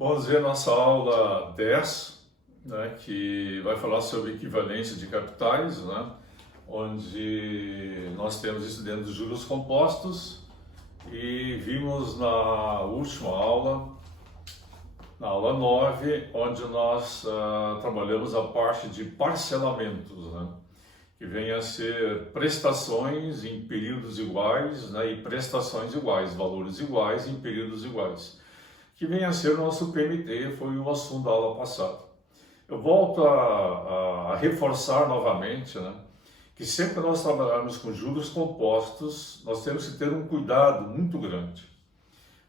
Vamos ver nossa aula 10, né, que vai falar sobre equivalência de capitais, né, onde nós temos isso dentro dos juros compostos e vimos na última aula, na aula 9, onde nós trabalhamos a parte de parcelamentos, né, que vem a ser prestações em períodos iguais, né, e prestações iguais, valores iguais em períodos iguais, que vem a ser o nosso PMT, foi o assunto da aula passada. Eu volto a reforçar novamente, né, que sempre que nós trabalharmos com juros compostos, nós temos que ter um cuidado muito grande.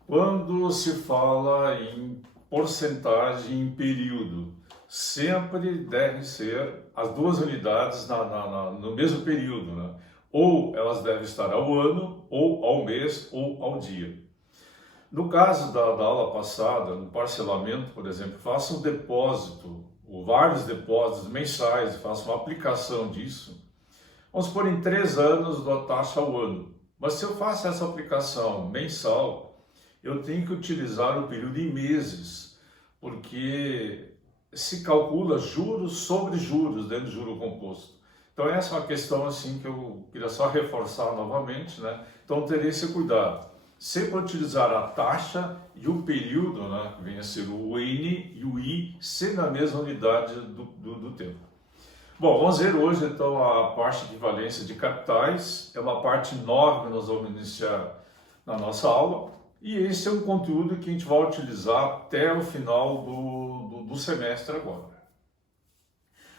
Quando se fala em porcentagem em período, sempre devem ser as duas unidades no mesmo período, né? Ou elas devem estar ao ano, ou ao mês, ou ao dia. No caso da aula passada, no parcelamento, por exemplo, faça um depósito, ou vários depósitos mensais, faça uma aplicação disso. Vamos pôr em 3 anos da taxa ao ano. Mas se eu faço essa aplicação mensal, eu tenho que utilizar o período em meses, porque se calcula juros sobre juros dentro do juro composto. Então essa é uma questão assim que eu queria só reforçar novamente, né? Então ter esse cuidado. Sempre utilizar a taxa e o período, né, que vem a ser o N e o I, sempre na mesma unidade do tempo. Bom, vamos ver hoje então a parte de equivalência de capitais. É uma parte nova que nós vamos iniciar na nossa aula. E esse é um conteúdo que a gente vai utilizar até o final do semestre agora.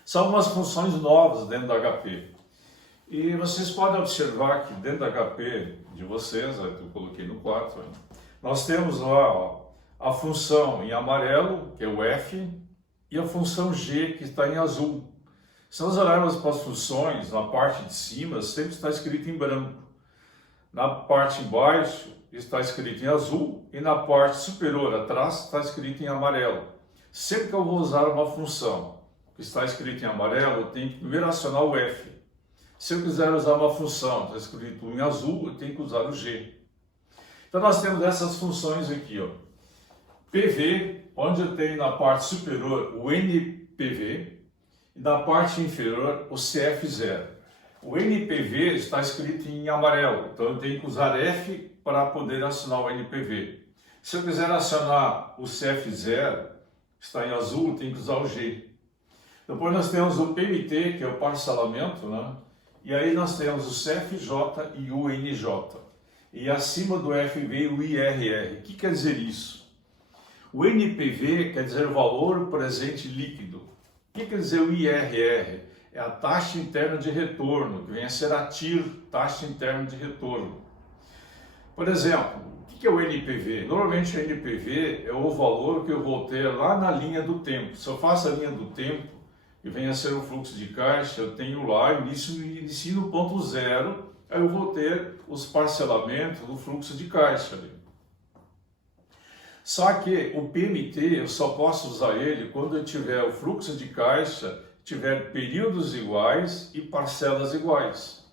São algumas funções novas dentro da HP. E vocês podem observar que dentro da HP de vocês, que eu coloquei no 4, nós temos lá, ó, a função em amarelo, que é o F, e a função G, que está em azul. Se nós olharmos para as funções, na parte de cima, sempre está escrito em branco. Na parte embaixo está escrito em azul e na parte superior atrás está escrito em amarelo. Sempre que eu vou usar uma função que está escrita em amarelo, eu tenho que primeiro acionar o F. Se eu quiser usar uma função que está escrito em azul, eu tenho que usar o G. Então nós temos essas funções aqui, ó. PV, onde eu tenho na parte superior o NPV e na parte inferior o CF0. O NPV está escrito em amarelo, então eu tenho que usar F para poder acionar o NPV. Se eu quiser acionar o CF0, está em azul, eu tenho que usar o G. Depois nós temos o PMT, que é o parcelamento, né? E aí nós temos o CFJ e o NJ. E acima do F vem o IRR. O que quer dizer isso? O NPV quer dizer valor presente líquido. O que quer dizer o IRR? É a taxa interna de retorno, que vem a ser a TIR, taxa interna de retorno. Por exemplo, o que é o NPV? Normalmente o NPV é o valor que eu vou ter lá na linha do tempo. Se eu faço a linha do tempo, e vem a ser o fluxo de caixa, eu tenho lá, eu inicio no ponto zero, aí eu vou ter os parcelamentos do fluxo de caixa ali. Só que o PMT eu só posso usar ele quando eu tiver o fluxo de caixa, tiver períodos iguais e parcelas iguais.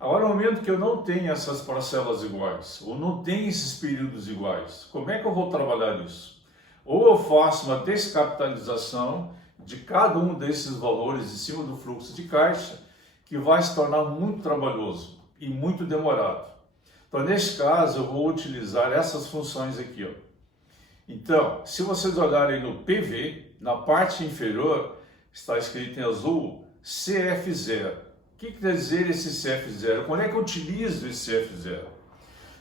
Agora, no momento que eu não tenho essas parcelas iguais, ou não tenho esses períodos iguais, como é que eu vou trabalhar isso? Ou eu faço uma descapitalização de cada um desses valores em cima do fluxo de caixa, que vai se tornar muito trabalhoso e muito demorado. Então, nesse caso, eu vou utilizar essas funções aqui, ó. Então, se vocês olharem no PV, na parte inferior, está escrito em azul CF0. O que quer dizer esse CF0? Quando é que eu utilizo esse CF0?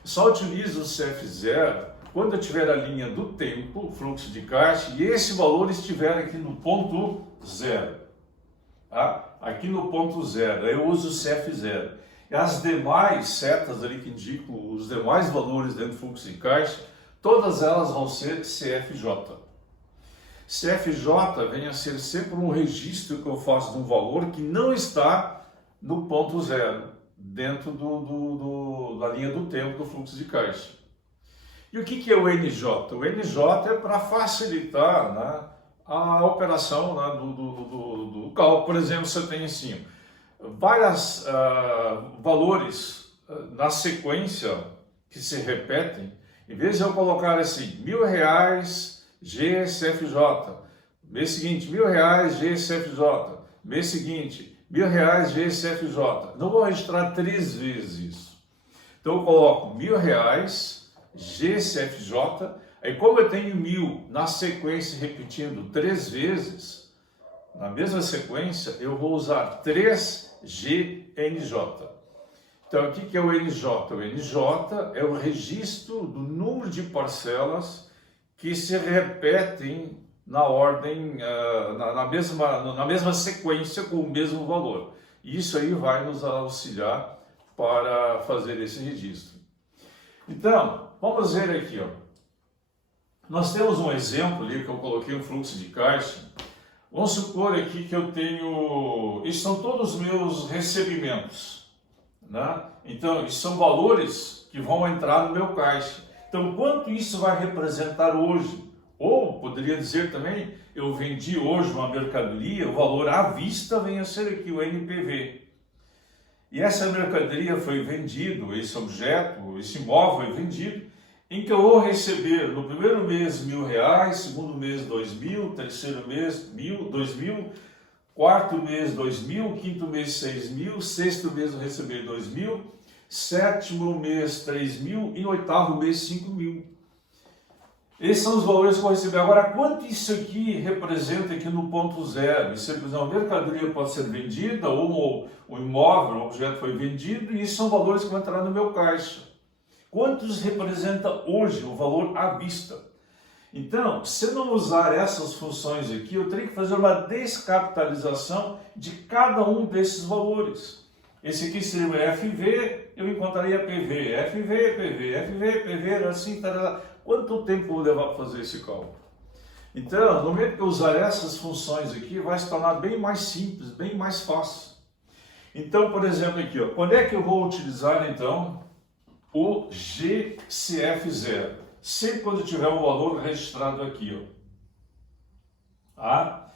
Só utilizo o CF0 quando eu tiver a linha do tempo, fluxo de caixa, e esse valor estiver aqui no ponto zero. Tá? Aqui no ponto zero, eu uso o CF0. E as demais setas ali que indicam os demais valores dentro do fluxo de caixa, todas elas vão ser CFJ. CFJ vem a ser sempre um registro que eu faço de um valor que não está no ponto zero, dentro da linha do tempo do fluxo de caixa. E o que é o NJ? O NJ é para facilitar, né, a operação, né, do cálculo. Por exemplo, você tem assim, vários valores na sequência que se repetem. Em vez de eu colocar assim, R$1.000 GCFJ. Mês seguinte, R$1.000, GCFJ. Mês seguinte, R$1.000, GCFJ. Não vou registrar 3 vezes isso. Então eu coloco R$1.000, GCFJ. Aí como eu tenho 1.000 na sequência repetindo 3 vezes, na mesma sequência, eu vou usar 3GNJ. Então, o que é o NJ? O NJ é o registro do número de parcelas que se repetem na ordem, na mesma sequência com o mesmo valor. Isso aí vai nos auxiliar para fazer esse registro. Então, vamos ver aqui, ó. Nós temos um exemplo ali que eu coloquei um fluxo de caixa. Vamos supor aqui que eu tenho... Isso são todos os meus recebimentos, né? Então, isso são valores que vão entrar no meu caixa. Então, quanto isso vai representar hoje? Ou, poderia dizer também, eu vendi hoje uma mercadoria, o valor à vista vem a ser aqui, o NPV. E essa mercadoria foi vendido, esse objeto, esse imóvel foi vendido, em que eu vou receber no primeiro mês R$1.000, segundo mês R$2.000, terceiro mês R$2.000, quarto mês R$2.000, quinto mês R$6.000, sexto mês eu receber R$2.000, sétimo mês R$3.000 e no oitavo mês R$5.000. Esses são os valores que eu vou receber. Agora, quanto isso aqui representa aqui no ponto zero? Isso é, por exemplo, a mercadoria pode ser vendida, ou o imóvel, o objeto foi vendido, e isso são valores que vão entrar no meu caixa. Quantos representa hoje o valor à vista? Então, se eu não usar essas funções aqui, eu teria que fazer uma descapitalização de cada um desses valores. Esse aqui seria o FV, eu encontraria PV, FV, PV, FV, PV, assim, tarará. Quanto tempo eu vou levar para fazer esse cálculo? Então, no momento que eu usar essas funções aqui, vai se tornar bem mais simples, bem mais fácil. Então, por exemplo, aqui, ó, quando é que eu vou utilizar, então, o GCF0? Sempre quando tiver um valor registrado aqui, ó. Tá?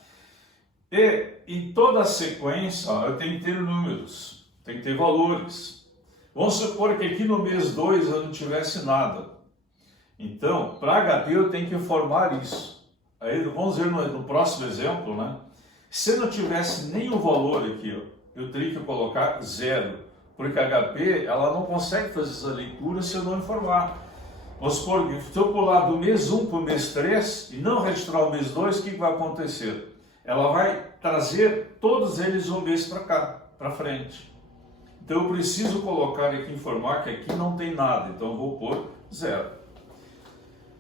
E em toda a sequência, ó, eu tenho que ter números, tem que ter valores. Vamos supor que aqui no mês 2 eu não tivesse nada. Então, para HP eu tenho que informar isso. Aí vamos ver no próximo exemplo, né? Se eu não tivesse nenhum valor aqui, ó, eu teria que colocar 0, porque a HP ela não consegue fazer essa leitura se eu não informar. Vamos supor que se eu pular do mês 1 para o mês 3 e não registrar o mês 2, o que vai acontecer? Ela vai trazer todos eles um mês para cá, para frente. Então eu preciso colocar aqui, informar que aqui não tem nada, então eu vou pôr 0.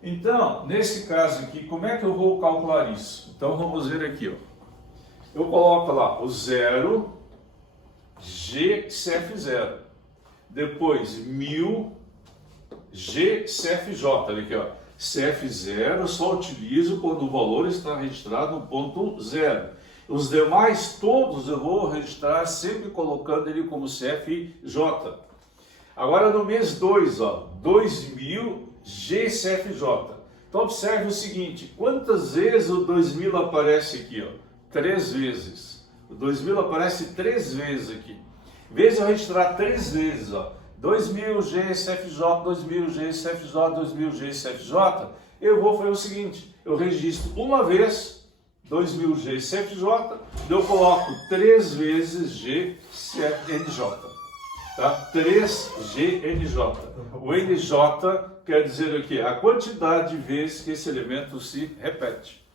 Então, nesse caso aqui, como é que eu vou calcular isso? Então vamos ver aqui, ó. Eu coloco lá o 0, GCF0, depois 1000, GCFJ, aqui, ó. CF0 eu só utilizo quando o valor está registrado no ponto 0. Os demais todos eu vou registrar sempre colocando ele como CFJ. Agora no mês 2, ó, 2000 GCFJ. Então observe o seguinte, quantas vezes o 2000 aparece aqui, ó? 3 vezes. O 2000 aparece 3 vezes aqui. Em vez de eu registrar 3 vezes, ó, 2000 GCFJ, 2000 GCFJ, 2000 GCFJ, eu vou fazer o seguinte, eu registro uma vez 2000 GCFJ, eu coloco 3 vezes GCNJ. Tá? 3GNJ. O NJ quer dizer o quê? A quantidade de vezes que esse elemento se repete.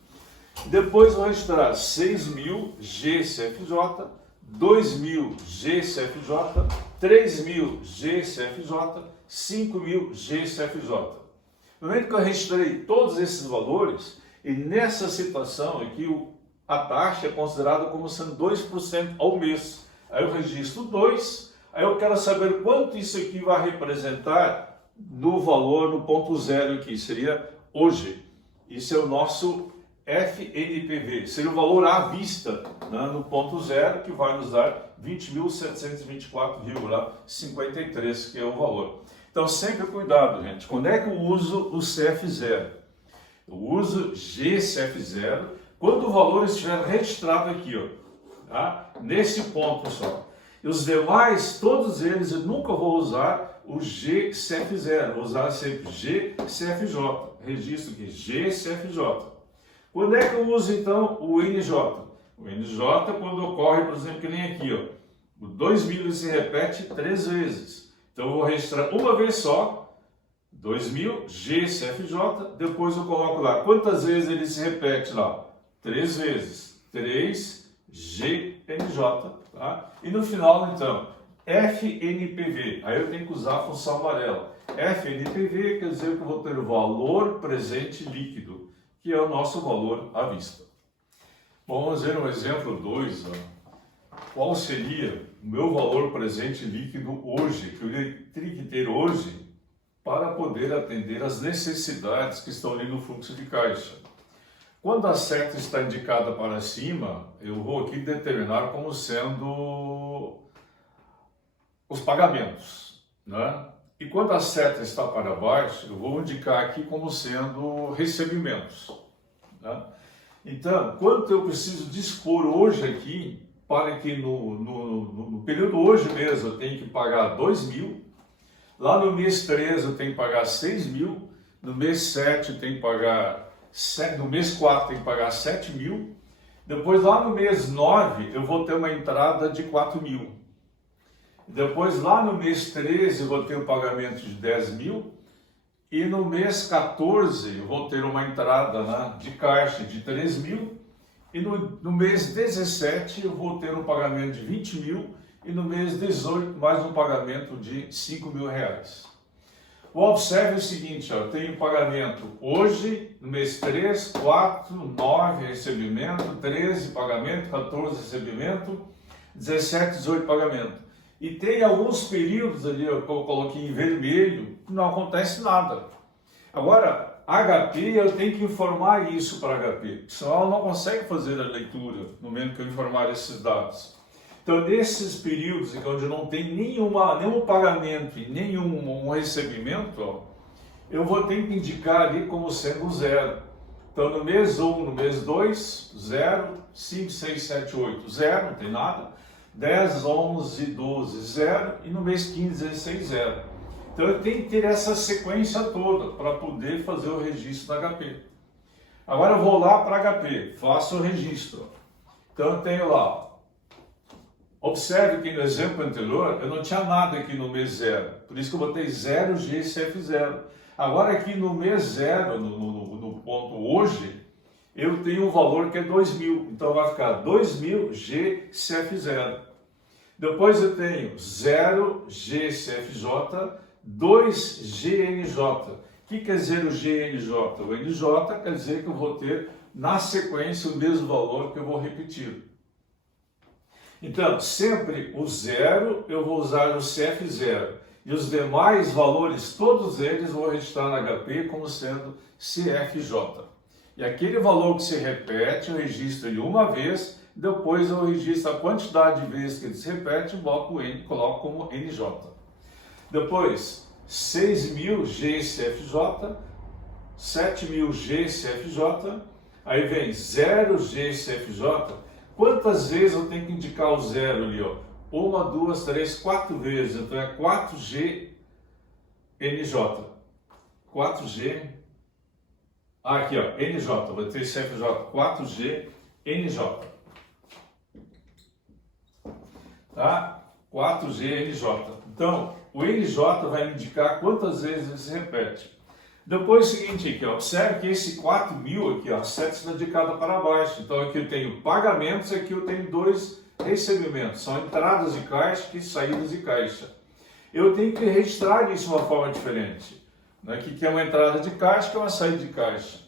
Depois vou registrar 6000 GCFJ, 2000 GCFJ, 3000 GCFJ, 5000 GCFJ. No momento que eu registrei todos esses valores, e nessa situação aqui a taxa é considerada como sendo 2% ao mês. Aí eu registro 2%. Aí eu quero saber quanto isso aqui vai representar no valor, no ponto 0 aqui, seria hoje. Isso é o nosso FNPV, seria o valor à vista, né, no ponto 0, que vai nos dar 20.724,53, que é o valor. Então sempre cuidado, gente. Quando é que eu uso o CF0? Eu uso GCF0 quando o valor estiver registrado aqui, ó, tá? Nesse ponto só. E os demais, todos eles, eu nunca vou usar o GCF0, vou usar sempre GCFJ. registro aqui, GCFJ. Quando é que eu uso então o NJ? O NJ quando ocorre, por exemplo, que nem aqui, ó, o 2000 ele se repete 3 vezes. Então eu vou registrar uma vez só, 2000 GCFJ, depois eu coloco lá quantas vezes ele se repete lá? 3 vezes, 3 GNJ, tá? E no final então, FNPV, aí eu tenho que usar a função amarela. FNPV quer dizer que eu vou ter o valor presente líquido, que é o nosso valor à vista. Bom, vamos ver no exemplo 2, qual seria o meu valor presente líquido hoje, que eu teria que ter hoje para poder atender às necessidades que estão ali no fluxo de caixa. Quando a seta está indicada para cima, eu vou aqui determinar como sendo os pagamentos, né? E quando a seta está para baixo, eu vou indicar aqui como sendo recebimentos, né? Então, quanto eu preciso dispor hoje aqui, para que no período hoje mesmo eu tenho que pagar 2.000, lá no mês 3 eu tenho que pagar 6.000, no mês 7 eu tenho que pagar, no mês 4 eu tenho que pagar 7.000, depois lá no mês 9 eu vou ter uma entrada de 4.000. Depois, lá no mês 13, eu vou ter um pagamento de 10.000. E no mês 14, eu vou ter uma entrada, né, de caixa de 3.000. E no mês 17, eu vou ter um pagamento de 20.000. E no mês 18, mais um pagamento de R$5.000. Observe o seguinte, ó, eu tenho pagamento hoje, no mês 3, 4, 9 recebimento, 13 pagamento, 14 recebimento, 17, 18 pagamento. E tem alguns períodos ali, que eu coloquei em vermelho, que não acontece nada. Agora, HP, eu tenho que informar isso para HP, senão ela não consegue fazer a leitura no momento que eu informar esses dados. Então, nesses períodos onde não tem nenhum pagamento e nenhum recebimento, ó, eu vou ter que indicar ali como sendo zero. Então, no mês 1, no mês 2, 0, 5, 6, 7, 8, 0, não tem nada. 10, 11, 12, 0 e no mês 15, 16, 0. Então eu tenho que ter essa sequência toda para poder fazer o registro da HP. Agora eu vou lá para HP, faço o registro. Então eu tenho lá, observe que no exemplo anterior eu não tinha nada aqui no mês 0, por isso que eu botei 0 GCF0. Agora aqui no mês 0, no ponto hoje, eu tenho um valor que é 2.000, então vai ficar 2.000 GCF0. Depois eu tenho 0 GCFJ, 2 GNJ. O que quer dizer o GNJ? O NJ quer dizer que eu vou ter na sequência o mesmo valor que eu vou repetir. Então, sempre o 0 eu vou usar o CF0 e os demais valores, todos eles vou registrar na HP como sendo CFJ. E aquele valor que se repete, eu registro ele uma vez, depois eu registro a quantidade de vezes que ele se repete e boto o N, coloco como NJ. Depois, 6.000 GCFJ, 7.000 GCFJ, aí vem 0 GCFJ. Quantas vezes eu tenho que indicar o 0 ali, ó? 1, 2, 3, 4 vezes, então é 4G NJ. 4G aqui, ó, NJ, vai ter CFJ 4G NJ. Tá? 4G NJ. Então, o NJ vai me indicar quantas vezes ele se repete. Depois o seguinte aqui, ó, observe que esse 4.000 aqui, ó, a seta está indicada para baixo. Então aqui eu tenho pagamentos, aqui eu tenho 2 recebimentos. São entradas de caixa e saídas de caixa. Eu tenho que registrar isso de uma forma diferente. Aqui que é uma entrada de caixa, que é uma saída de caixa.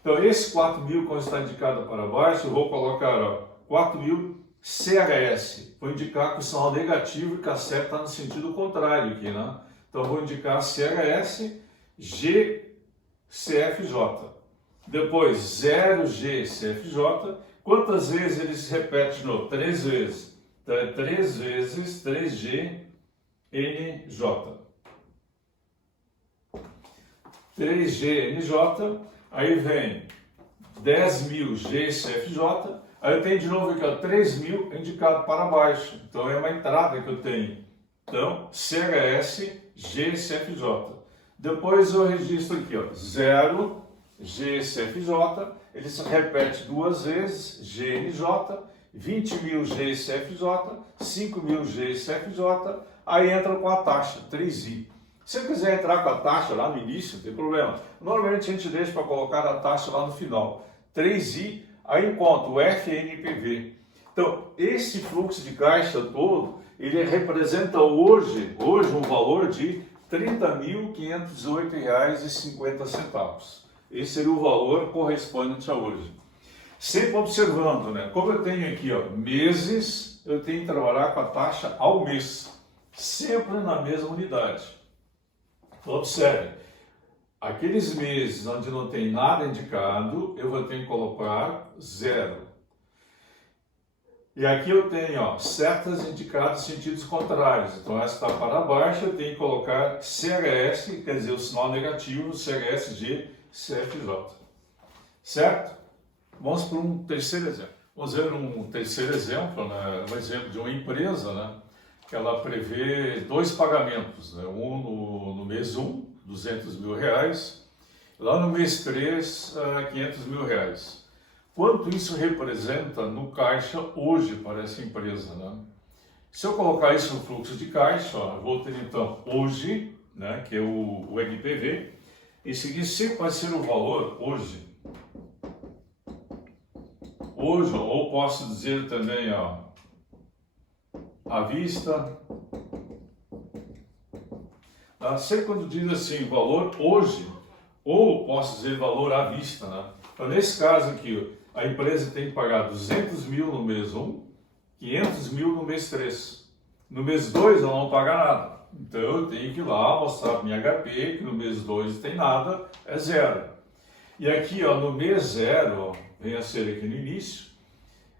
Então, esse 4.000, quando está indicado para baixo, eu vou colocar, ó, 4.000 CHS. Vou indicar que o sinal negativo e que a seta está no sentido contrário aqui, né? Então, eu vou indicar CHS, GCFJ. Depois, 0 GCFJ. Quantas vezes ele se repete de novo? 3 vezes. Então, é 3 vezes 3G NJ. 3GNJ, aí vem 10.000 GCFJ, aí eu tenho de novo aqui, ó, 3.000 indicado para baixo, então é uma entrada que eu tenho. Então, CHS GCFJ. Depois eu registro aqui, ó, 0 GCFJ, ele se repete duas vezes, GNJ, 20 mil GCFJ, 5 mil GCFJ, aí entra com a taxa, 3I. Se eu quiser entrar com a taxa lá no início, não tem problema. Normalmente a gente deixa para colocar a taxa lá no final. 3I, aí encontro o FNPV. Então, esse fluxo de caixa todo, ele representa hoje um valor de R$ 30.508,50. Esse seria o valor correspondente a hoje. Sempre observando, né? Como eu tenho aqui, ó, meses, eu tenho que trabalhar com a taxa ao mês. Sempre na mesma unidade. Então, observe. Aqueles meses onde não tem nada indicado, eu vou ter que colocar 0. E aqui eu tenho, ó, setas indicadas em sentidos contrários. Então, essa está para baixo, eu tenho que colocar CHS, quer dizer, o sinal negativo, CHS de CFJ. Certo? Vamos para um terceiro exemplo. Vamos ver um terceiro exemplo, né? Um exemplo de uma empresa, né? Que ela prevê 2 pagamentos, né? Um no mês 1, R$200 mil, lá no mês 3, R$500 mil. Quanto isso representa no caixa hoje para essa empresa, né? Se eu colocar isso no fluxo de caixa, ó, eu vou ter então hoje, né, que é o NPV, esse aqui sempre vai ser o valor hoje. Hoje, ou posso dizer também, ó, à vista. Tá? Sempre quando diz assim, valor hoje, ou posso dizer valor à vista, né? Então, nesse caso aqui, a empresa tem que pagar 200 mil no mês 1, 500 mil no mês 3. No mês 2 ela não paga nada. Então eu tenho que ir lá mostrar para minha HP que no mês 2 tem nada, é 0. E aqui, ó, no mês 0, ó, vem a ser aqui no início,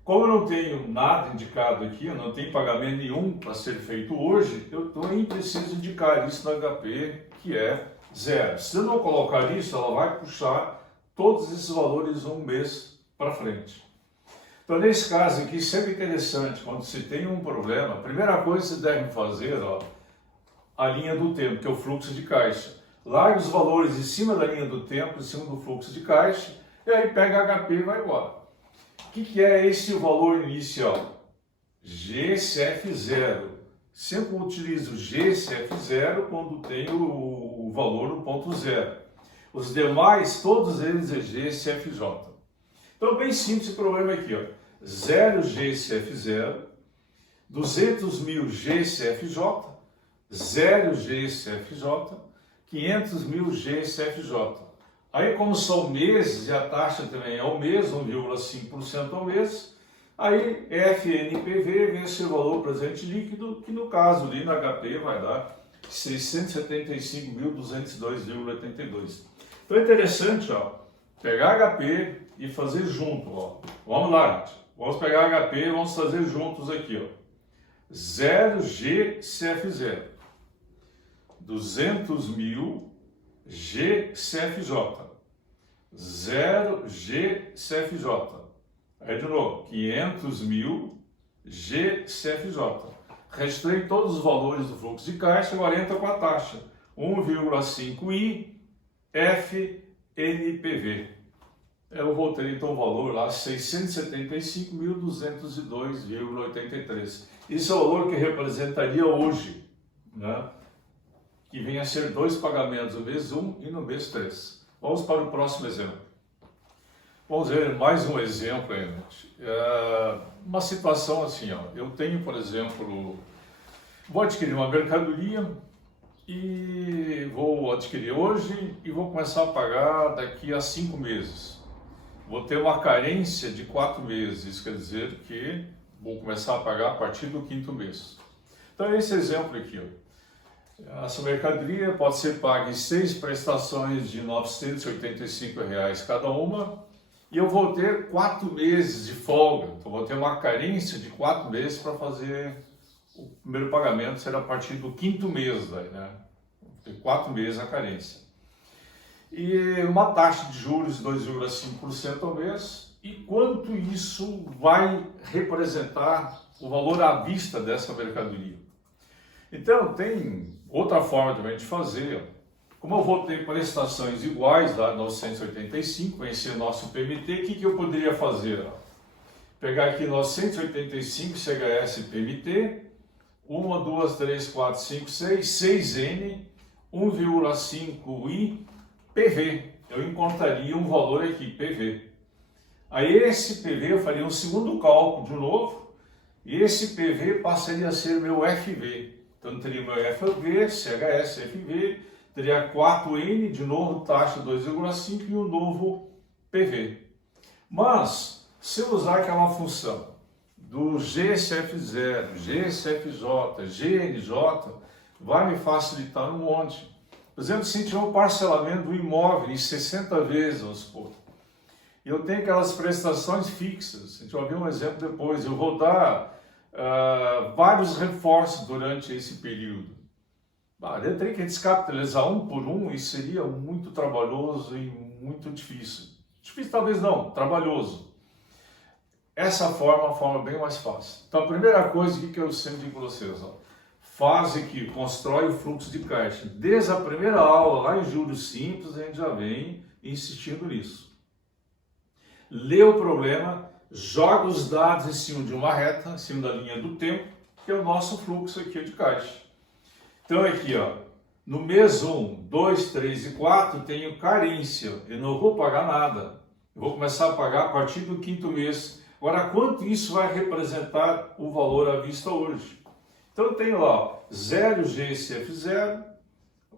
como eu não tenho nada indicado aqui, eu não tenho pagamento nenhum para ser feito hoje, eu também preciso indicar isso no HP, que é 0. Se eu não colocar isso, ela vai puxar todos esses valores um mês para frente. Então, nesse caso aqui, sempre interessante, quando se tem um problema, a primeira coisa que você deve fazer, ó, a linha do tempo, que é o fluxo de caixa. Larga os valores em cima da linha do tempo, em cima do fluxo de caixa, e aí pega HP e vai embora. O que é esse valor inicial? GCF0. Sempre utilizo GCF0 quando tenho o valor no ponto 0. Os demais, todos eles é GCFJ. Então, bem simples esse problema aqui, ó. 0 GCF0, 200 mil GCFJ, 0 GCFJ, 500 mil GCFJ. Aí, como são meses e a taxa também é ao mês, 1,5% ao mês, aí FNPV vem esse valor presente líquido, que no caso ali na HP vai dar 675.202,82. Então é interessante, ó, pegar HP e fazer junto, ó. Vamos lá, gente. Vamos pegar HP e vamos fazer juntos aqui, ó. 0 GCF0, 200 mil GCFJ, 0 GCFJ, aí de novo, 500 mil GCFJ. Registrei todos os valores do fluxo de caixa, agora entra com a taxa, 1,5I FNPV. Eu vou ter então o valor lá, 675.202,83. Esse é o valor que representaria hoje, né? Que vem a ser 2 pagamentos no mês 1 e no mês 3. Vamos para o próximo exemplo. Vamos ver mais um exemplo aí, gente. Uma situação assim, ó. Eu tenho, por exemplo, vou adquirir uma mercadoria e vou adquirir hoje e vou começar a pagar daqui a 5 meses. Vou ter uma carência de 4 meses, isso quer dizer que vou começar a pagar a partir do 5º mês. Então, esse exemplo aqui, ó. Essa mercadoria pode ser paga em 6 prestações de R$ 985 cada uma, e eu vou ter 4 meses de folga, então vou ter uma carência de 4 meses para fazer o primeiro pagamento, será a partir do 5º mês, daí, né? Vou ter 4 meses a carência. E uma taxa de juros de 2,5% ao mês, e quanto isso vai representar o valor à vista dessa mercadoria. Então, tem outra forma também de fazer. Como eu vou ter prestações iguais lá 985, vai ser nosso PMT, o que eu poderia fazer? Pegar aqui 985 CHS PMT, 1, 2, 3, 4, 5, 6, 6N, 1,5I PV. Eu encontraria um valor aqui, PV. Aí esse PV eu faria um segundo cálculo de novo, e esse PV passaria a ser meu FV. Então teria meu FV, CHS, FV, teria 4N, de novo taxa 2,5 e um novo PV. Mas, se eu usar aquela função do GCF0, GCFJ, GNJ, vai me facilitar um monte. Por exemplo, se tiver um parcelamento do imóvel em 60 vezes, vamos supor, eu tenho aquelas prestações fixas, a gente vai ver um exemplo depois, eu vou dar vários reforços durante esse período. Eu teria que descapitalizar um por um e seria muito trabalhoso e muito difícil. Difícil talvez não, trabalhoso. Essa forma é uma forma bem mais fácil. Então a primeira coisa que eu sempre digo para vocês, faz aqui, constrói o fluxo de caixa. Desde a primeira aula, lá em juros simples, a gente já vem insistindo nisso. Lê o problema, joga os dados em cima de uma reta, em cima da linha do tempo, que é o nosso fluxo aqui de caixa. Então aqui, no mês 1, 2, 3 e 4, tenho carência, eu não vou pagar nada. Eu vou começar a pagar a partir do 5º mês. Agora, quanto isso vai representar o valor à vista hoje? Então eu tenho lá 0 GCF0,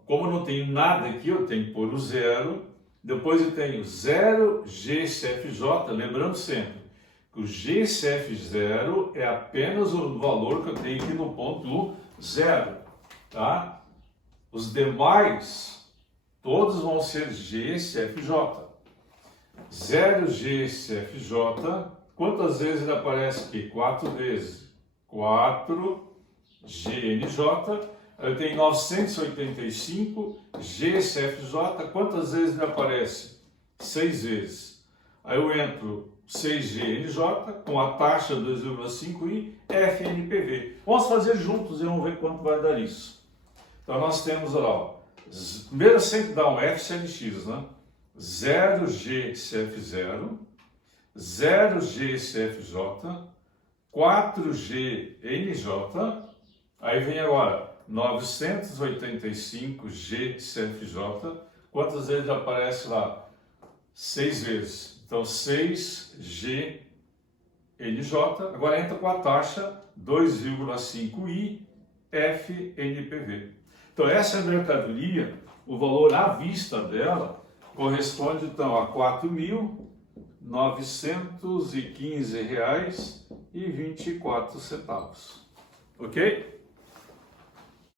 como eu não tenho nada aqui, eu tenho que pôr o 0. Depois eu tenho 0 GCFJ, lembrando sempre que o GCF0 é apenas o valor que eu tenho aqui no ponto 0. Tá? Os demais, todos vão ser GCFJ. 0 GCFJ, quantas vezes ele aparece aqui? 4 vezes. 4 GNJ, eu tenho 985 GCFJ, quantas vezes ele aparece? 6 vezes. Aí eu entro 6GNJ com a taxa 2,5i FNPV. Vamos fazer juntos e vamos ver quanto vai dar isso. Então nós temos lá, primeiro sempre dá um FCLX, né? 0 GCF0, 0 GCFJ, 4 GNJ, aí vem agora 985 GCFJ, quantas vezes aparece lá? 6 vezes. Então 6 GNJ, agora entra com a taxa 2,5i FNPV. Então essa mercadoria, o valor à vista dela corresponde então a R$ 4.915,24. Ok?